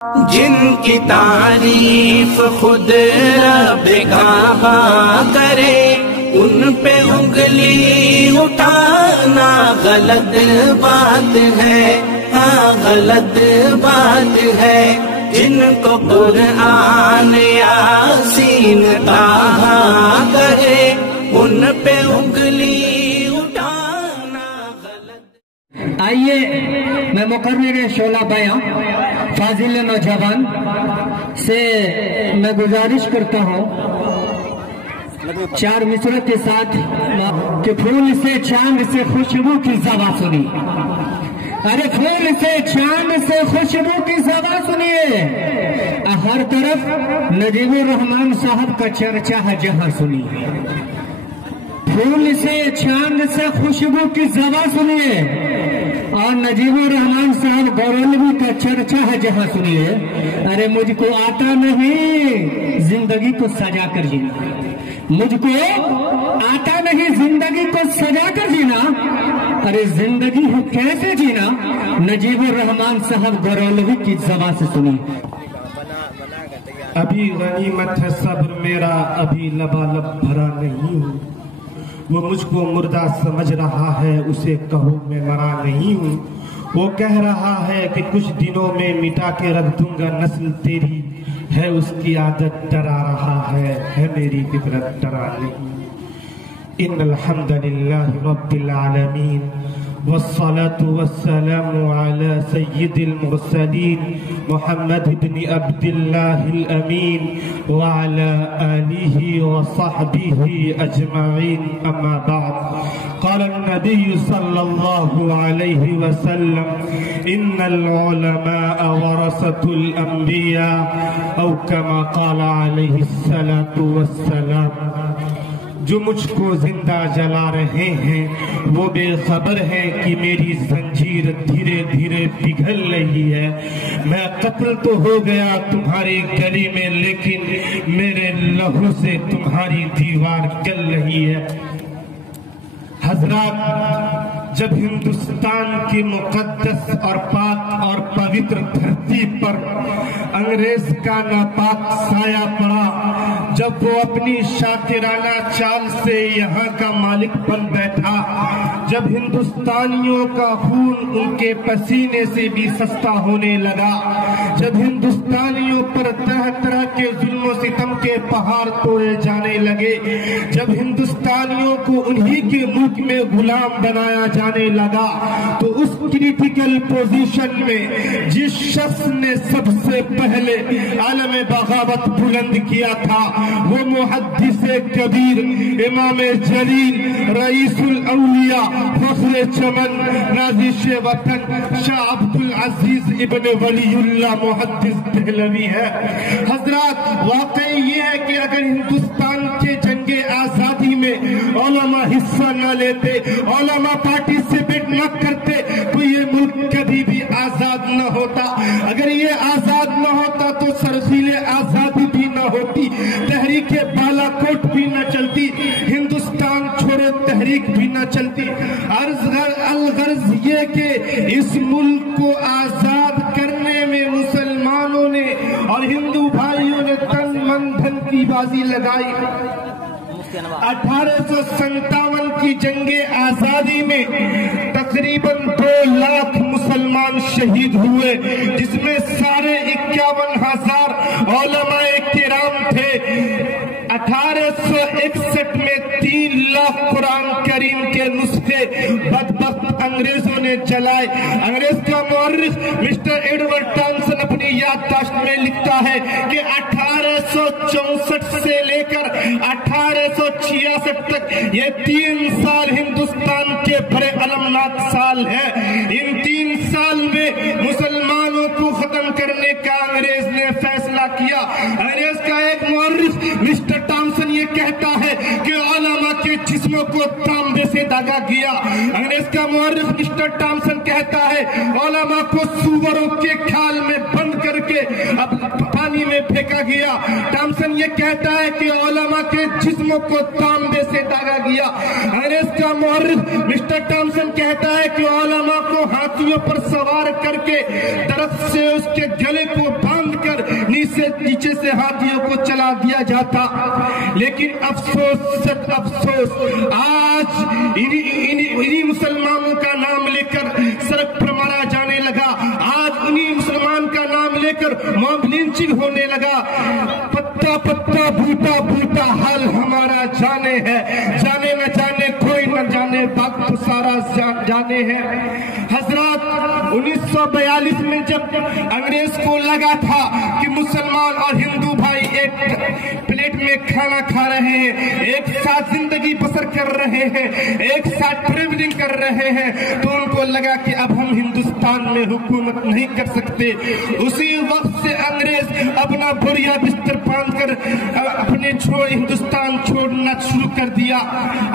جن کی تعریف خود رب کعبہ کرے، ان پہ انگلی اٹھانا غلط بات ہے، ہاں غلط بات ہے۔ جن کو قرآن یاسین طٰہٰ کرے، ان پہ انگلی اٹھانا غلط۔ آئیے میں مقرر شعلہ بیاں فاضل نوجوان سے میں گزارش کرتا ہوں چار مصرع کے ساتھ کہ پھول سے چاند سے خوشبو کی زباں سنی، ارے پھول سے چاند سے خوشبو کی زباں سنیے، ہر طرف نجیب الرحمن صاحب کا چرچا ہے جہاں سنی، پھول سے چاند سے خوشبو کی زباں سنیے اور نجیب الرحمن صاحب گورلوی کا چرچا ہے جہاں سنیے، ارے مجھ کو آتا نہیں زندگی کو سجا کر جینا، مجھ کو آتا نہیں زندگی کو سجا کر جینا، ارے زندگی ہے کیسے جینا، نجیب الرحمن صاحب گورلوی کی زبان سے سنیے۔ ابھی غنیمت ہے صبر میرا، ابھی لبالب بھرا نہیں ہوں، وہ مجھ کو مردہ سمجھ رہا ہے، اسے کہو میں مرا نہیں ہوں، وہ کہہ رہا ہے کہ کچھ دنوں میں مٹا کے رکھ دوں گا نسل تیری، ہے اس کی عادت ڈرا رہا ہے میری فطرت ڈرا نہیں۔ ان الحمد للہ رب العالمین والصلاة والسلام على سید المرسلین محمد بن عبد اللہ الامین وعلى آلہ وصحبہ اجمعین، اما بعد۔ قال النبی صلی اللہ علیہ وسلم ان العلماء ورثة الانبیاء او کما قال علیہ الصلاة والسلام۔ جو مجھ کو زندہ جلا رہے ہیں وہ بے خبر ہے کہ میری زنجیر دھیرے دھیرے پگھل رہی ہے، میں قتل تو ہو گیا تمہاری گلی میں، لیکن میرے لہو سے تمہاری دیوار گل رہی ہے۔ حضرات، جب ہندوستان کی مقدس اور پاک اور پوتر دھرتی پر انگریز کا ناپاک سایہ پڑا، جب وہ اپنی شاکرانہ چال سے یہاں کا مالک بن بیٹھا، جب ہندوستانیوں کا خون ان کے پسینے سے بھی سستا ہونے لگا، جب ہندوستانیوں پر طرح طرح کے ظلم و ستم کے پہاڑ توڑے جانے لگے، جب ہندوستانیوں کو انہی کے ملک میں غلام بنایا جانے لگا، تو اس کریٹیکل پوزیشن میں جس شخص نے سب سے پہلے عالم بغاوت بلند کیا تھا وہ محدث کبیر، امام جلیل، رئیس الاولیاء، فخر چمن، نازش وطن، شاہ عبد العزیز ابن ولی اللہ محدث دہلوی ہے۔ حضرات، واقعی یہ ہے کہ اگر ہندوستان کے جنگ آزادی میں علماء حصہ نہ لیتے، علماء پارٹیسپیٹ نہ کرتے تو یہ ملک کبھی بھی آزاد نہ ہوتا۔ اگر یہ آزاد نہ ہوتا تو سرخیل آزادی بھی نہ ہوتی، تحریک بالا کوٹ بھی نہ چلتی، ہندوستان چھوڑو تحریک بھی نہ چلتی۔ الغرض یہ کہ اس ملک کو آزاد کرنے میں مسلمانوں نے اور ہندو بھائیوں نے تن من دھن کی بازی لگائی۔ 1857 کی جنگ آزادی میں تقریباً 2 لاکھ مسلمان شہید ہوئے، جس میں 51,000 علماء کرام تھے۔ 1861 میں 3 لاکھ قرآن کریم کے نسخے بدبخت انگریزوں نے جلائے۔ انگریز کا مورخ مسٹر ایڈورڈ ٹامسن اپنی یادداشت میں لکھتا ہے کہ 1864 سے لے کر 1866 تک یہ 3 سال ہندوستان کے بڑے المناک سال ہیں۔ ان 3 سال میں مسلمانوں کو ختم کرنے کا انگریز نے فیصلہ کیا۔ انگریز کا ایک مورخ مسٹر ٹامسن یہ کہتا ہے کہ علماء کے جسموں کو تانبے سے داغا گیا۔ انگریز کا مورخ مسٹر ٹامسن کہتا ہے علماء کو سوروں کے کھال میں بند کر کے اب پانی میں پھینکا گیا۔ ٹامسن یہ کہتا ہے کہ علماء کے جسموں کو تانبے سے داغا گیا۔ انگریز کا مورخ مسٹر ٹامسن کہتا ہے کہ علماء کو ہاتھیوں پر سوار کر کے درخت سے اس کے گلے کو باندھ नीचे से हाथियों को चला दिया जाता। लेकिन अफसोस सच अफसोस, आज इन्हीं मुसलमानों का नाम लेकर सड़क पर मारा जाने लगा। आज उन्हीं मुसलमान का नाम लेकर मॉब लिंचिंग होने लगा। पत्ता पत्ता बूटा बूटा हाल हमारा जाने है, जाने न जाने कोई न जाने, बात तो सारा जाने है। हजरत 1942 में जब अंग्रेज को लगा था कि मुसलमान और हिंदू भाई एक प्लेट में खाना खा रहे हैं, एक साथ जिंदगी बसर कर रहे हैं, एक साथ ट्रेवलिंग कर रहे हैं, तो उनको लगा कि अब हम हिंदुस्तान में हुकूमत नहीं कर सकते। उसी वक्त से अंग्रेज अपना बोरिया बिस्तर बांधकर अपने हिंदुस्तान छोड़ना शुरू कर दिया।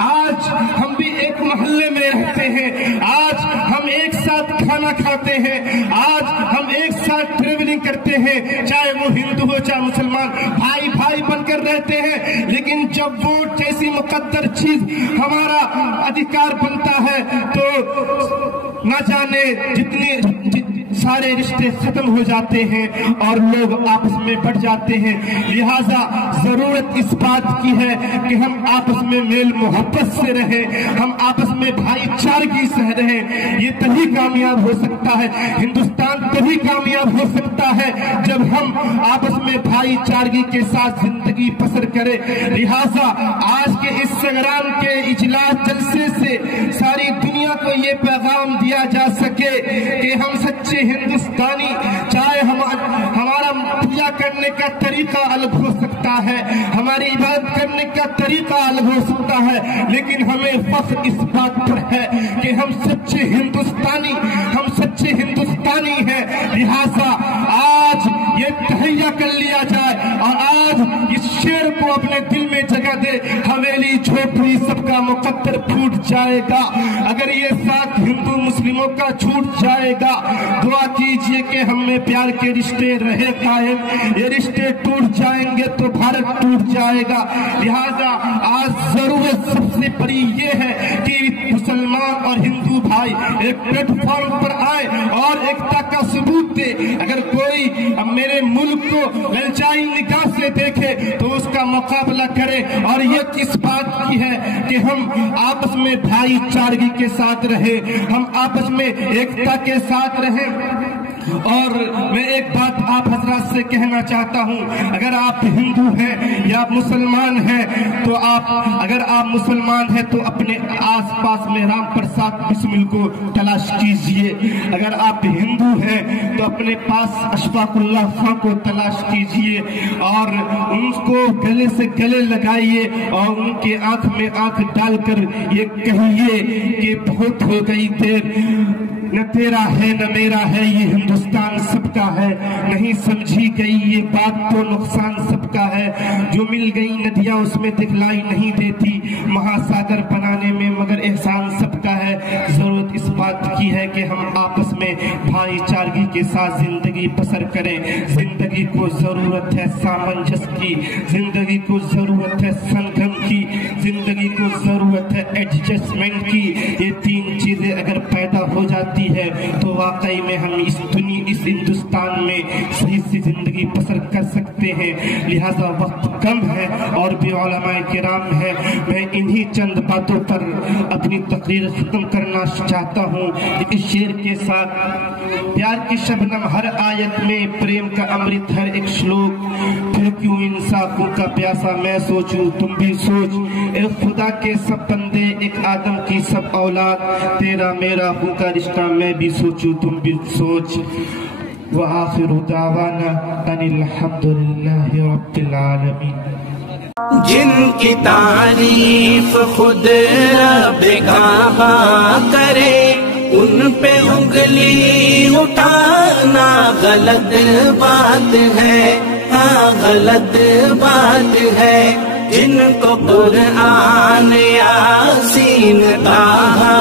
आज हम भी एक मोहल्ले में रहते हैं, आज हम एक साथ खाना खाते हैं, आज हम एक साथ ट्रेवलिंग करते हैं, चाहे वो हिंदू हो चाहे मुसलमान, भाई भाई बनकर रहते हैं। लेकिन जब वोट जैसी मुकद्दर चीज हमारा अधिकार बनता है तो न जाने जितने सारे रिश्ते खत्म हो जाते हैं और लोग आपस में बढ़ जाते हैं। लिहाजा जरूरत इस बात की है कि हम आपस में मेल मोहब्बत से रहें, हम आपस में भाईचारगी से रहें। ये तभी कामयाब हो सकता है, हिंदुस्तान तभी कामयाब हो सकता है जब हम आपस में भाईचारगी के साथ जिंदगी बसर करें। लिहाजा आज के इस संग्राम के इजलास जलसे से सारी दुनिया को ये पैगाम दिया जा सके कि हम सच्चे हिंदुस्तानी, चाहे हमारा पूजा करने का तरीका अलग हो सकता है, हमारी इबादत करने का तरीका अलग हो सकता है, लेकिन हमें फख्र इस बात पर है कि हम सच्चे हिंदुस्तानी हैं। लिहाजा आज ये तहैया कर लिया जाए और आज इस शेर को अपने दिल में जगह दे, हवेली झोपड़ी सबका मुकद्दर फूट जाएगा। अगर ये साथ हिंदू मुस्लिमों का छूट जाएगा, दुआ कीजिए कि हम में प्यार के रिश्ते रहे कायम। ये रिश्ते टूट जाएंगे तो भारत टूट जाएगा। लिहाजा आज जरूरत सबसे बड़ी ये है कि मुसलमान और हिंदू भाई एक प्लेटफॉर्म पर आए और एकता का सबूत दे। अगर कोई मेरे मुल्क को ललचाई निगाह से देखे तो उसका मुकाबला करे। और ये किस बात की है कि हम आपस में भाईचारगी के साथ रहे, हम आपस में एकता के साथ रहे। और मैं एक बात आप हजरात से कहना चाहता हूं, अगर आप हिंदू हैं या मुसलमान हैं तो अगर आप मुसलमान हैं तो अपने आसपास में राम प्रसाद बिस्मिल को तलाश कीजिए। अगर आप हिंदू हैं तो अपने पास अशफाकुल्लाह खां को तलाश कीजिए और उनको गले से गले लगाइए और उनके आंख में आंख डालकर ये कहिए कि बहुत हो गई देर, न तेरा है न मेरा है, ये हिंदुस्तान सबका है। नहीं समझी गई ये बात तो नुकसान सबका है। जो मिल गई नदियां उसमें दिखलाई नहीं देती, महासागर बनाने में मगर एहसान सबका है। जरूरत इस बात की है कि हम आपस में भाईचारगी के साथ जिंदगी बसर करें। जिंदगी को जरूरत है सामंजस्य की, जिंदगी को जरूरत है संगम की, जिंदगी को जरूरत है एडजस्टमेंट की। ये तीन चीजें अगर पैदा हो जाती है तो वाकई में हम इस हिंदुस्तान में सही से जिंदगी बसर कर सकते हैं। लिहाजा वक्त कम है और भी उलमाए किराम है। मैं इन्हीं चंद बातों पर अपनी तकरीर खत्म करना चाहता हूँ इस शेर के साथ। प्यार की शबनम हर आयत में, प्रेम का अमृत हर एक श्लोक, फिर क्यों इंसाफों का प्यासा मैं सोचूं तुम भी सोच। एक खुदा के सब बंदे, एक आदम की सब औलाद, तेरा मेरा हूँ का रिश्ता मैं भी सोचूं तुम भी सोच। व आखिरु दावाना अनिल हम्दुलिल्लाहि रब्बिल आलमीन। जिनकी तारीफ खुद रब काबा करे, उन पे उंगली उठाना गलत बात है, हाँ गलत बात है। जिनको कुरान यासीन कहा